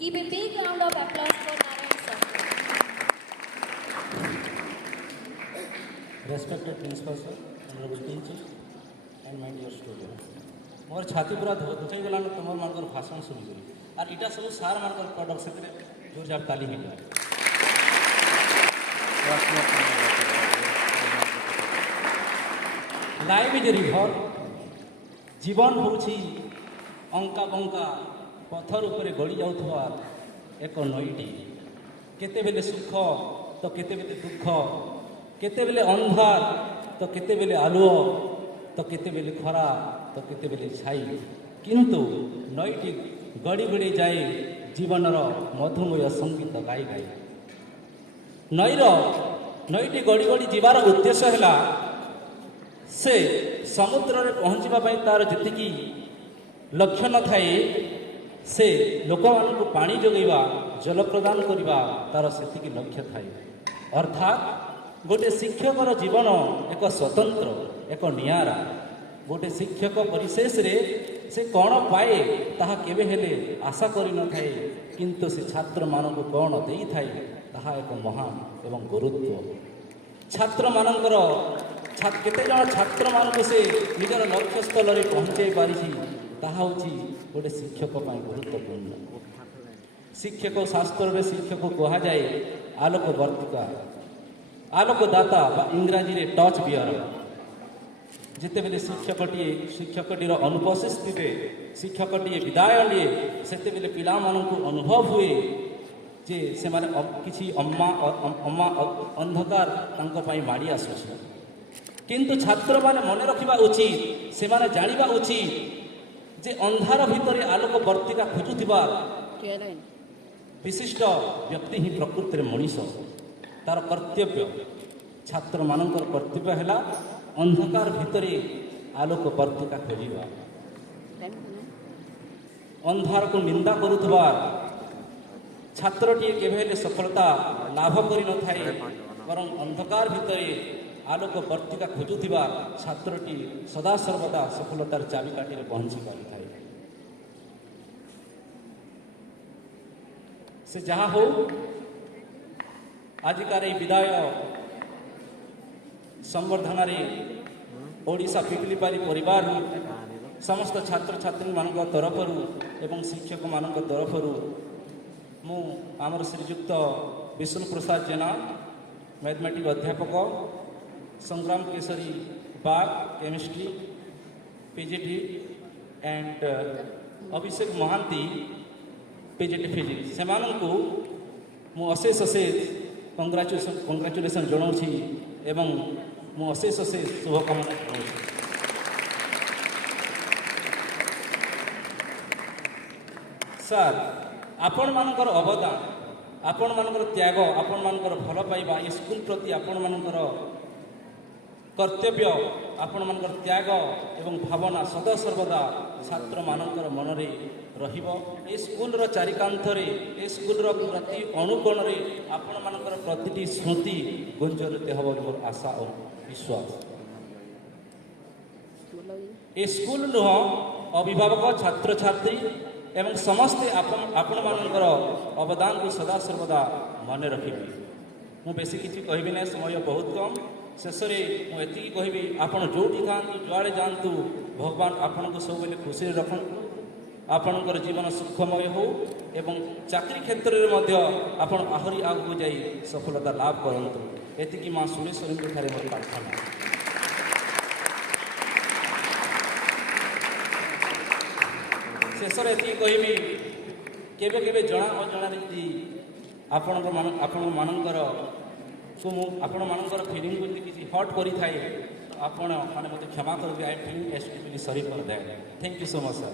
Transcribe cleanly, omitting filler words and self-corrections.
Give a big round of applause for Narayan sir. Respected principal sir, honorable teachers, and my dear students. मोर छाती पूरा धोई गला तुम मान भाषण शुणी और इटा सब सार मान प्रडक्ट से जोरदार ताली मिल लाइफ इज ए रिभर जीवन हूँ अंका बंका पथर उपरे गड़ी जाऊा एक नईटी केतेबेले सुख तो केतेबेले दुख केतेबेले अंधार तो केतेबेले आलुओ तो केतेबेले खरा तो केतेबेले छाई किंतु नईटी गड़ी गड़ी जाए जीवनर मधुमय संगीत गाई गाई नईटी गड़ी गड़ी जीवार उद्देश्य है से समुद्र में पहुँचवाई तार जी लक्ष्य न थाए से लोक मान पानी जोगेवा जल प्रदान करवा तार से लक्ष्य थाए अर्थात गोटे शिक्षकर जीवन एक स्वतंत्र एक नियारा गोटे शिक्षक परिशेष रे से कौन पाए ताहा केबे हेले आशा करि न थाए किंतु से छात्र मानक कौन देई थाए ताहा एक महान एवं गुरुत्व छात्र मानकर केते जन छात्र मानक से निजर लक्ष्य स्थल रे पहुँचाई पारिछि ताहा होछि गोटे शिक्षक पाई गुरुत्वपूर्ण शिक्षक शास्त्र में शिक्षक कहा जाए आलोकवर्तिका आलोकदाता इंग्राजी रे टच बियर जिते बेले शिक्षकटीर अनुपस्थित थे शिक्षकटी विदाय लिए सेते बेले पिला मानकु अनुभव हुए जे से माने किछि अम्मा अंधकार तांको पाई माड़ी आसुछि किंतु छात्र माने मने रखिबा उचित से माने जानिबा उचित जे अंधार भितर आलोक वर्तिका खोजुथिबा विशिष्ट व्यक्ति ही प्रकृति में मनीष तार कर्तव्य छात्र मानकर कर्तव्य है अंधकार भितर आलोक वर्तिका खोजा अंधार को निंदा करुवा छात्रटी केवे सफलता लाभ कर न थाए वरं अंधकार भितर आलोक वर्तिका खोजुवा छात्रटी सदा सर्वदा सफलतार चाबिकाठी पहुँची पारि थाए से जहाँ हो आजिकार विदाय संवर्धन ओडिशा पिपलीपारी परिवार समस्त छात्र छात्री मान तरफ एवं शिक्षक मान तरफ मु आमर श्रीजुक्त विष्णु प्रसाद जेना मैथमेटिक अध्यापक Sangram Keshari Bag chemistry PGT and Abhishek Mahanti PGT physics से मु अशेष कंग्राचुलेसन जनाऊँगी एवं मु अशेष शुभकामना जनाऊँगी सर आपण मानकर अवदान आपण मानकर त्याग आपण मानकर भल पाइबा ये स्कूल प्रति आपण मानकर कर्तव्य आपण मानकर त्याग एवं भावना सदा सर्वदा छात्र मानकर मन रे रहिबो ए स्कूल रो चारिकांथरे ए स्कूल रो प्रति अनुकोण रे आपण मानकर प्रतिटी स्मृति गुंजरित हेबो मोर आशा और विश्वास ए स्कूल रो अभिभावक छात्र छात्री एवं समस्ते आपण मानकर अवदान को सदा सर्वदा मन रखिबे मु बेसी किछि कहबी नै समय बहुत कम शेष में मुझे कहबी आपण जोटी था जुआड़े जातु भगवान आपण को सब खुशी रखु आपणकर जीवन सुखमय हो एवं चाकरी क्षेत्र में आपण आहरी आगू जा सफलता लाभ करूँ एति माँ सुरेश्वरी ठारे मोर प्रार्थना शेष कहबी केबे केबे जना अजଣା आपण मानकर तो आपण मानकर फिलिंग को किसी हट करी थाए आपण माने मते क्षमा कर दे I feeling is sorry for that thank you so much sir.